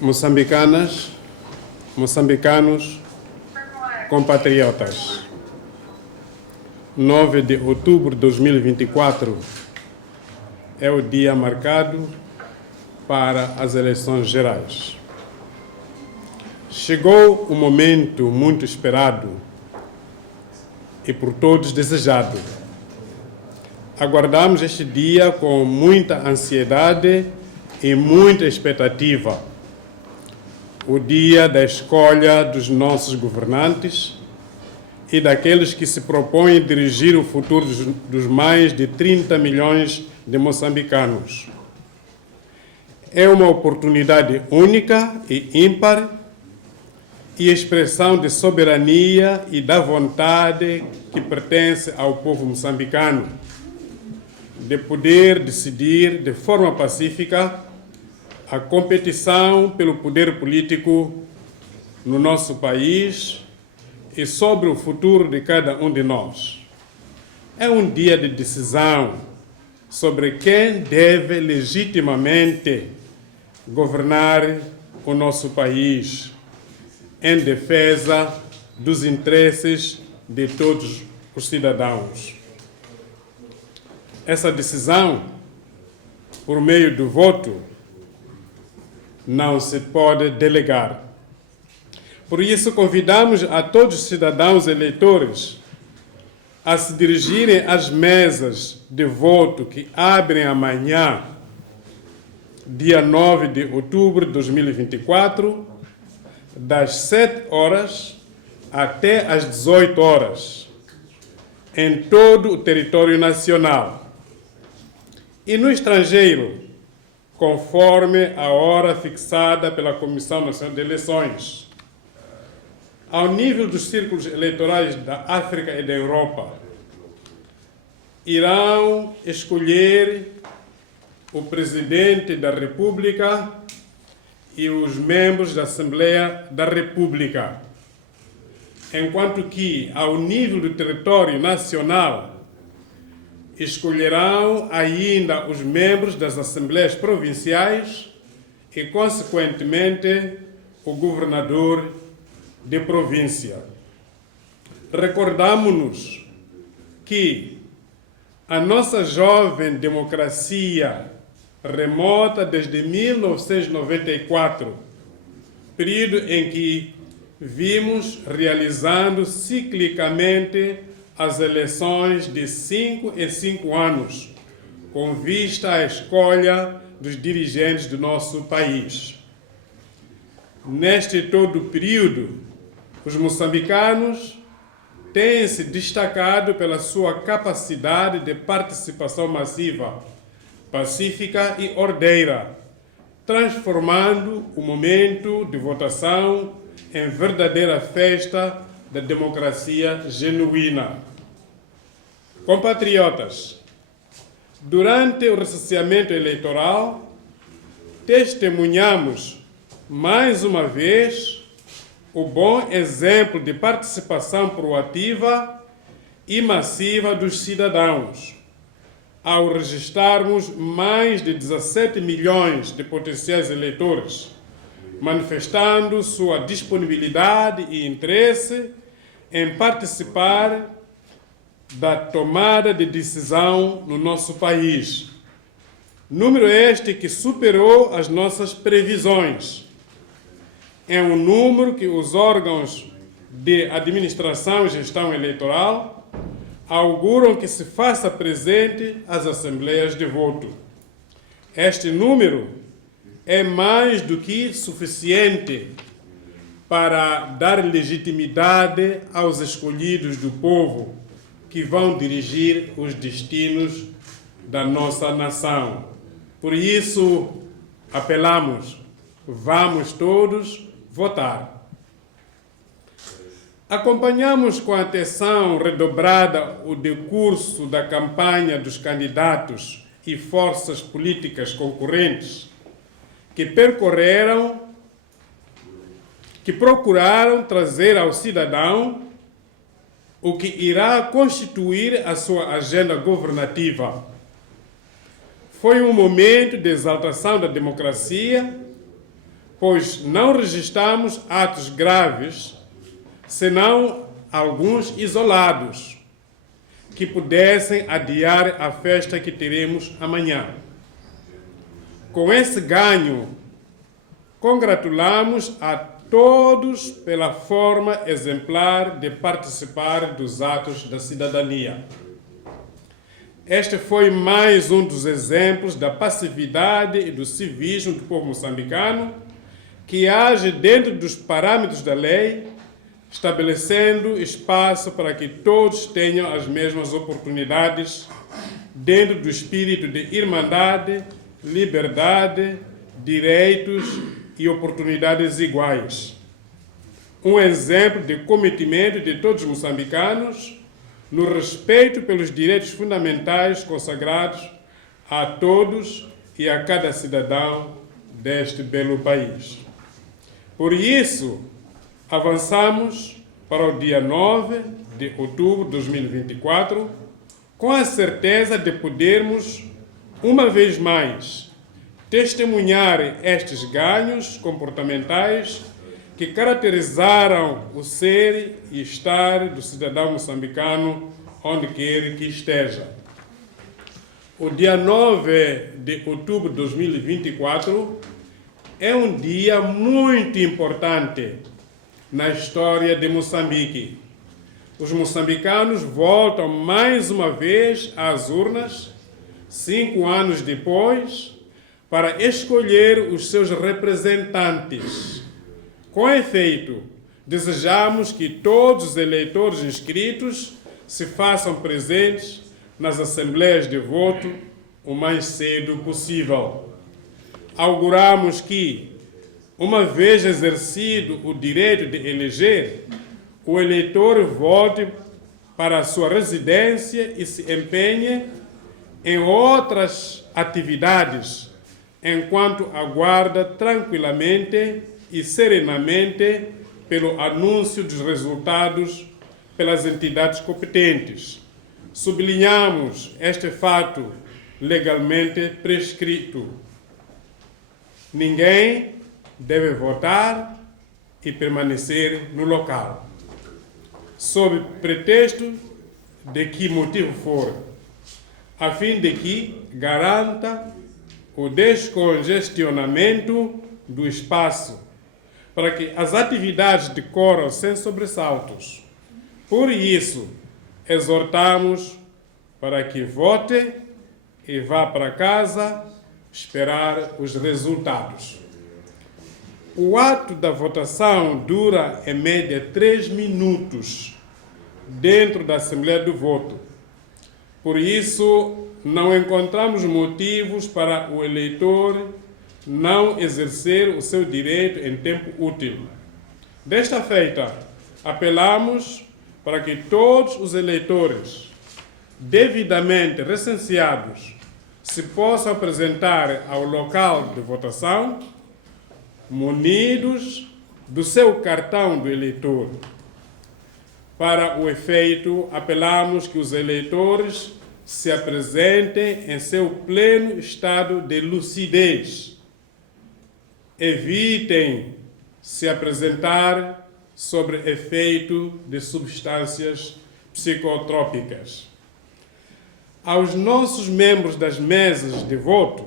Moçambicanas, moçambicanos, compatriotas. 9 de outubro de 2024 é o dia marcado para as eleições gerais. Chegou um momento muito esperado e por todos desejado. Aguardamos este dia com muita ansiedade e muita expectativa. O dia da escolha dos nossos governantes e daqueles que se propõem dirigir o futuro dos mais de 30 milhões de moçambicanos. É uma oportunidade única e ímpar e expressão de soberania e da vontade que pertence ao povo moçambicano, de poder decidir de forma pacífica a competição pelo poder político no nosso país e sobre o futuro de cada um de nós. É um dia de decisão sobre quem deve legitimamente governar o nosso país em defesa dos interesses de todos os cidadãos. Essa decisão, por meio do voto, não se pode delegar. Por isso, convidamos a todos os cidadãos eleitores a se dirigirem às mesas de voto que abrem amanhã, dia 9 de outubro de 2024, das 7 horas até às 18 horas, em todo o território nacional. E no estrangeiro, conforme a hora fixada pela Comissão Nacional de Eleições. Ao nível dos círculos eleitorais da África e da Europa, irão escolher o Presidente da República e os membros da Assembleia da República, enquanto que, ao nível do território nacional, escolherão ainda os membros das Assembleias Provinciais e, consequentemente, o governador de província. Recordamo-nos que a nossa jovem democracia remota desde 1994, período em que vimos realizando ciclicamente as eleições de 5 em 5 anos, com vista à escolha dos dirigentes do nosso país. Neste todo o período, os moçambicanos têm se destacado pela sua capacidade de participação massiva, pacífica e ordeira, transformando o momento de votação em verdadeira festa da democracia genuína. Compatriotas, durante o recenseamento eleitoral, testemunhamos mais uma vez o bom exemplo de participação proativa e massiva dos cidadãos, ao registrarmos mais de 17 milhões de potenciais eleitores, manifestando sua disponibilidade e interesse em participar da tomada de decisão no nosso país. Número este que superou as nossas previsões. É um número que os órgãos de administração e gestão eleitoral auguram que se faça presente às assembleias de voto. Este número é mais do que suficiente para dar legitimidade aos escolhidos do povo que vão dirigir os destinos da nossa nação. Por isso, apelamos, vamos todos votar. Acompanhamos com atenção redobrada o decurso da campanha dos candidatos e forças políticas concorrentes que procuraram trazer ao cidadão o que irá constituir a sua agenda governativa. Foi um momento de exaltação da democracia, pois não registramos atos graves, senão alguns isolados, que pudessem adiar a festa que teremos amanhã. Com esse ganho, congratulamos a todos pela forma exemplar de participar dos atos da cidadania. Este foi mais um dos exemplos da passividade e do civismo do povo moçambicano, que age dentro dos parâmetros da lei, estabelecendo espaço para que todos tenham as mesmas oportunidades dentro do espírito de irmandade, liberdade, direitos e oportunidades iguais. Um exemplo de cometimento de todos os moçambicanos no respeito pelos direitos fundamentais consagrados a todos e a cada cidadão deste belo país. Por isso, avançamos para o dia 9 de outubro de 2024, com a certeza de podermos, uma vez mais, testemunhar estes ganhos comportamentais que caracterizaram o ser e estar do cidadão moçambicano onde quer que esteja. O dia 9 de outubro de 2024 é um dia muito importante na história de Moçambique. Os moçambicanos voltam mais uma vez às urnas, 5 anos depois, para escolher os seus representantes. Com efeito, desejamos que todos os eleitores inscritos se façam presentes nas assembleias de voto o mais cedo possível. Auguramos que, uma vez exercido o direito de eleger, o eleitor volte para a sua residência e se empenhe em outras atividades, enquanto aguarda tranquilamente e serenamente pelo anúncio dos resultados pelas entidades competentes. Sublinhamos este fato legalmente prescrito. Ninguém deve votar e permanecer no local, sob pretexto de que motivo for, a fim de que garanta o descongestionamento do espaço, para que as atividades decorram sem sobressaltos. Por isso, exortamos para que vote e vá para casa esperar os resultados. O ato da votação dura, em média, 3 minutos dentro da Assembleia do Voto. Por isso, não encontramos motivos para o eleitor não exercer o seu direito em tempo útil. Desta feita, apelamos para que todos os eleitores devidamente recenseados se possam apresentar ao local de votação munidos do seu cartão do eleitor. Para o efeito, apelamos que os eleitores se apresentem em seu pleno estado de lucidez. Evitem se apresentar sob efeito de substâncias psicotrópicas. Aos nossos membros das mesas de voto,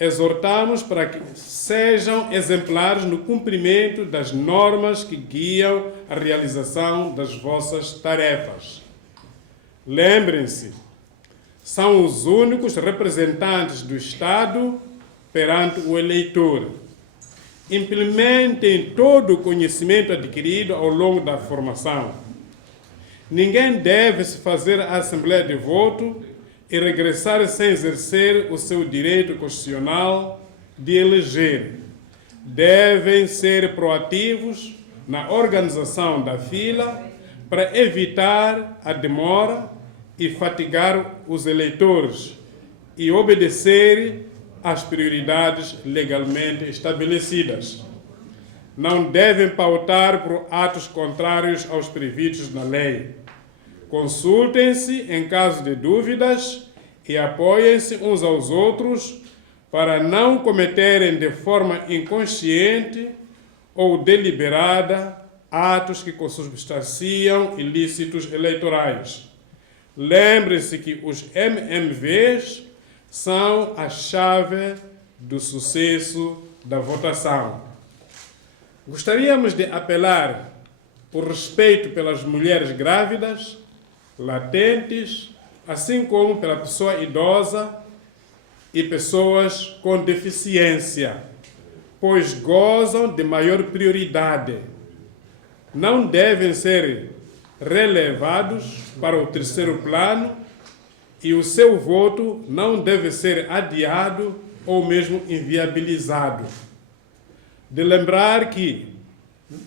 exortamos para que sejam exemplares no cumprimento das normas que guiam a realização das vossas tarefas. Lembrem-se, são os únicos representantes do Estado perante o eleitor. Implementem todo o conhecimento adquirido ao longo da formação. Ninguém deve se fazer à Assembleia de Voto e regressar sem exercer o seu direito constitucional de eleger. Devem ser proativos na organização da fila para evitar a demora e fatigar os eleitores e obedecer às prioridades legalmente estabelecidas. Não devem pautar por atos contrários aos previstos na lei. Consultem-se em caso de dúvidas e apoiem-se uns aos outros para não cometerem de forma inconsciente ou deliberada atos que consubstanciam ilícitos eleitorais. Lembre-se que os MMVs são a chave do sucesso da votação. Gostaríamos de apelar por respeito pelas mulheres grávidas, latentes, assim como pela pessoa idosa e pessoas com deficiência, pois gozam de maior prioridade. Não devem ser relevados para o terceiro plano e o seu voto não deve ser adiado ou mesmo inviabilizado. De lembrar que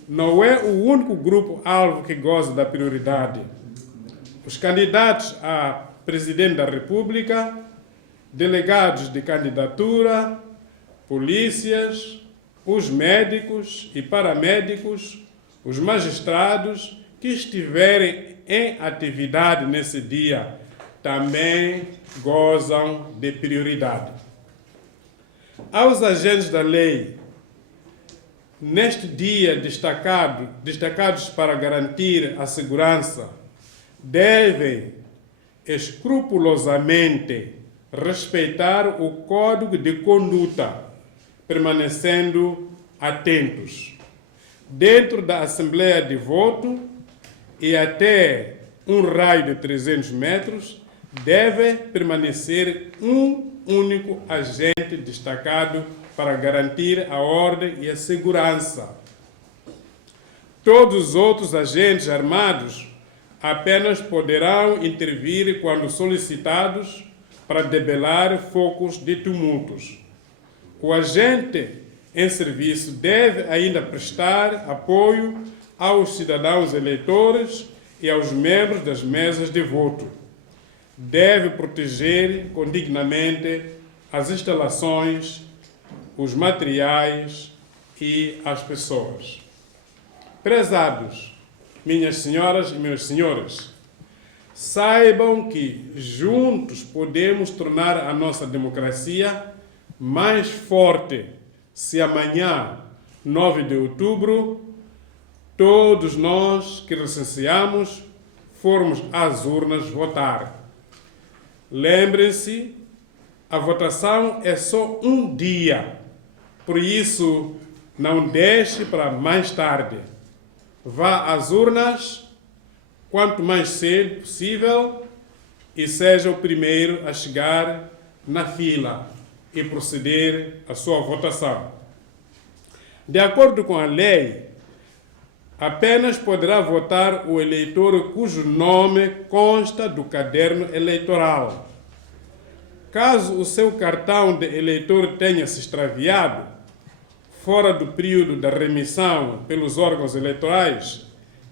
não é o único grupo-alvo que goza da prioridade. Os candidatos a presidente da República, delegados de candidatura, polícias, os médicos e paramédicos, os magistrados que estiverem em atividade nesse dia também gozam de prioridade. Aos agentes da lei, neste dia destacados para garantir a segurança, devem escrupulosamente respeitar o Código de Conduta, permanecendo atentos. Dentro da Assembleia de Voto e até um raio de 300 metros, deve permanecer um único agente destacado para garantir a ordem e a segurança. Todos os outros agentes armados apenas poderão intervir quando solicitados para debelar focos de tumultos. O agente em serviço deve ainda prestar apoio aos cidadãos eleitores e aos membros das mesas de voto. Deve proteger condignamente as instalações, os materiais e as pessoas. Prezados, minhas senhoras e meus senhores, saibam que juntos podemos tornar a nossa democracia mais forte se amanhã, 9 de outubro, todos nós que recenseamos formos às urnas votar. Lembrem-se, a votação é só um dia, por isso não deixe para mais tarde. Vá às urnas quanto mais cedo possível e seja o primeiro a chegar na fila e proceder à sua votação. De acordo com a lei, apenas poderá votar o eleitor cujo nome consta do caderno eleitoral. Caso o seu cartão de eleitor tenha se extraviado, fora do período da remissão pelos órgãos eleitorais,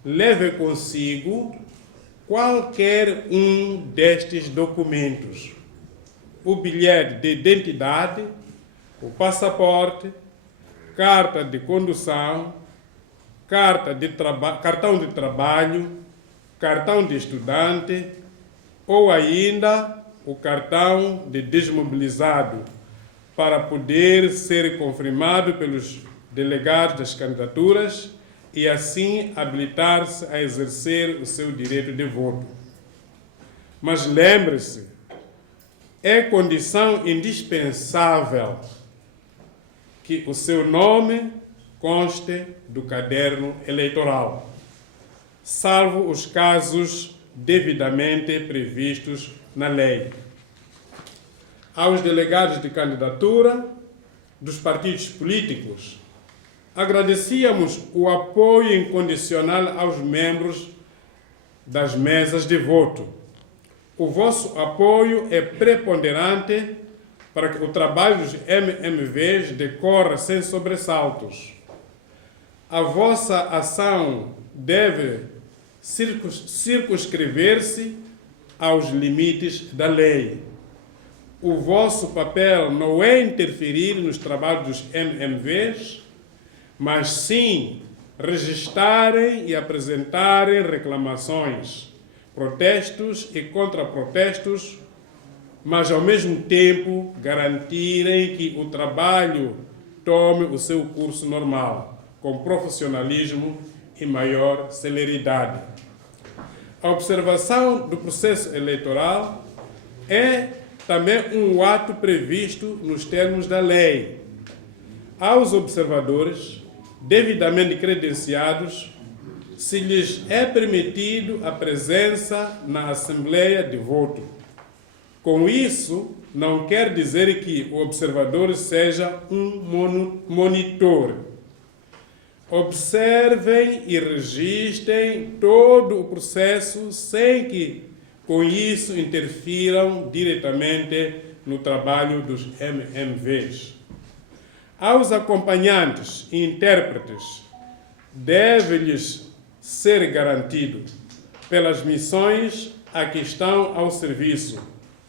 leve consigo qualquer um destes documentos: o bilhete de identidade, o passaporte, carta de condução, cartão de trabalho, cartão de estudante ou ainda o cartão de desmobilizado, para poder ser confirmado pelos delegados das candidaturas e assim habilitar-se a exercer o seu direito de voto. Mas lembre-se, é condição indispensável que o seu nome conste do caderno eleitoral, salvo os casos devidamente previstos na lei. Aos delegados de candidatura dos partidos políticos, agradecíamos o apoio incondicional aos membros das mesas de voto. O vosso apoio é preponderante para que o trabalho dos MMVs decorra sem sobressaltos. A vossa ação deve circunscrever-se aos limites da lei. O vosso papel não é interferir nos trabalhos dos MMVs, mas sim registarem e apresentarem reclamações, protestos e contraprotestos mas ao mesmo tempo garantirem que o trabalho tome o seu curso normal, com profissionalismo e maior celeridade. A observação do processo eleitoral é também um ato previsto nos termos da lei. Aos observadores, devidamente credenciados, se lhes é permitido a presença na Assembleia de voto. Com isso, não quer dizer que o observador seja um monitor. Observem e registrem todo o processo sem que, com isso, interfiram diretamente no trabalho dos MMVs. Aos acompanhantes e intérpretes, deve-lhes ser garantido, pelas missões a que estão ao serviço,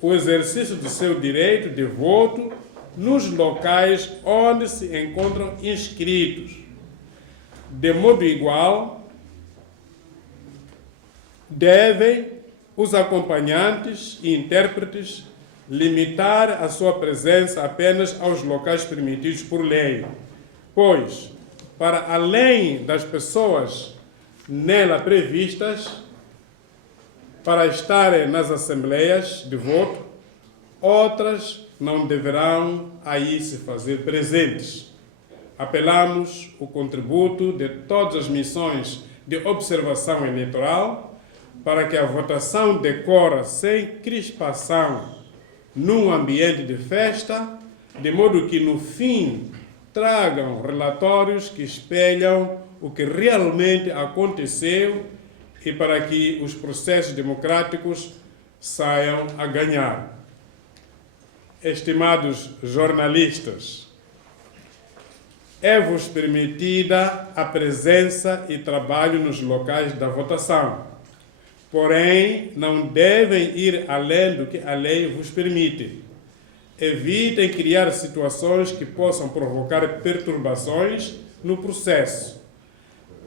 o exercício do seu direito de voto nos locais onde se encontram inscritos. De modo igual, devem os acompanhantes e intérpretes limitar a sua presença apenas aos locais permitidos por lei, pois, para além das pessoas nela previstas, para estarem nas assembleias de voto, outras não deverão aí se fazer presentes. Apelamos o contributo de todas as missões de observação eleitoral para que a votação decorra sem crispação num ambiente de festa, de modo que no fim tragam relatórios que espelham o que realmente aconteceu e para que os processos democráticos saiam a ganhar. Estimados jornalistas, é-vos permitida a presença e trabalho nos locais da votação, porém não devem ir além do que a lei vos permite. Evitem criar situações que possam provocar perturbações no processo.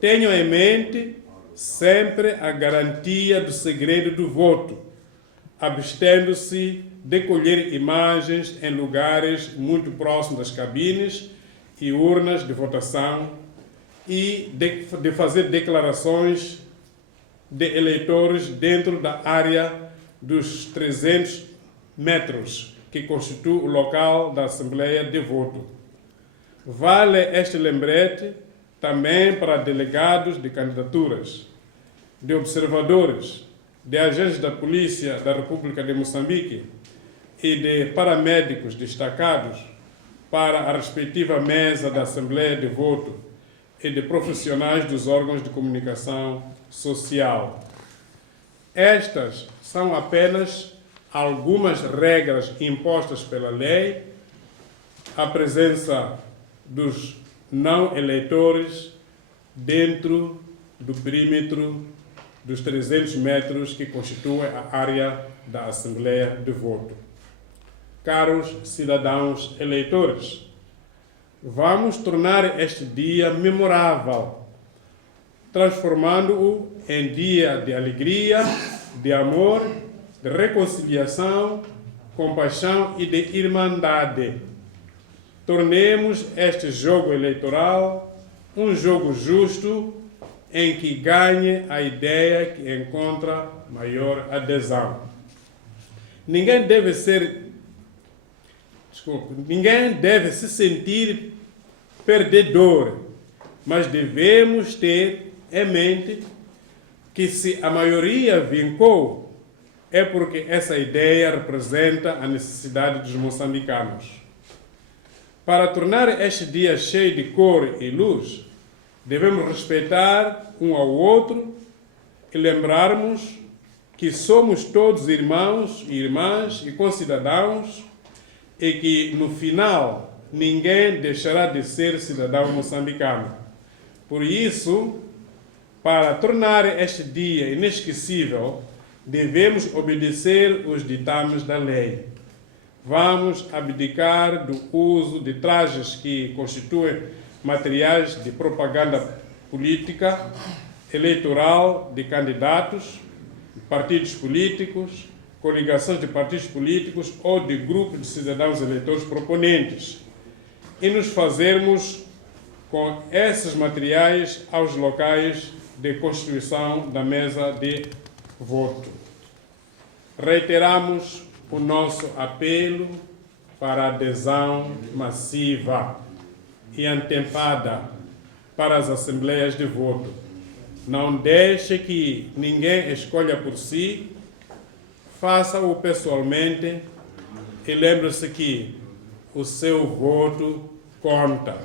Tenham em mente sempre a garantia do segredo do voto, abstendo-se de colher imagens em lugares muito próximos das cabines e urnas de votação e de fazer declarações de eleitores dentro da área dos 300 metros que constitui o local da Assembleia de voto. Vale este lembrete também para delegados de candidaturas, de observadores, de agentes da Polícia da República de Moçambique e de paramédicos destacados para a respectiva mesa da Assembleia de voto e de profissionais dos órgãos de comunicação social. Estas são apenas algumas regras impostas pela lei, a presença dos não eleitores dentro do perímetro dos 300 metros que constituem a área da Assembleia de voto. Caros cidadãos eleitores, vamos tornar este dia memorável, transformando-o em dia de alegria, de amor, de reconciliação, compaixão e de irmandade. Tornemos este jogo eleitoral um jogo justo em que ganhe a ideia que encontra maior adesão. Ninguém deve se sentir perdedor, mas devemos ter em mente que se a maioria vincou, é porque essa ideia representa a necessidade dos moçambicanos. Para tornar este dia cheio de cor e luz, devemos respeitar um ao outro e lembrarmos que somos todos irmãos e irmãs e concidadãos e que, no final, ninguém deixará de ser cidadão moçambicano. Por isso, para tornar este dia inesquecível, devemos obedecer os ditames da lei. Vamos abdicar do uso de trajes que constituem materiais de propaganda política, eleitoral de candidatos, partidos políticos, coligações de partidos políticos ou de grupos de cidadãos eleitores proponentes e nos fazermos com esses materiais aos locais de constituição da mesa de voto. Reiteramos o nosso apelo para a adesão massiva e antempada para as assembleias de voto. Não deixe que ninguém escolha por si, faça-o pessoalmente e lembre-se que o seu voto conta.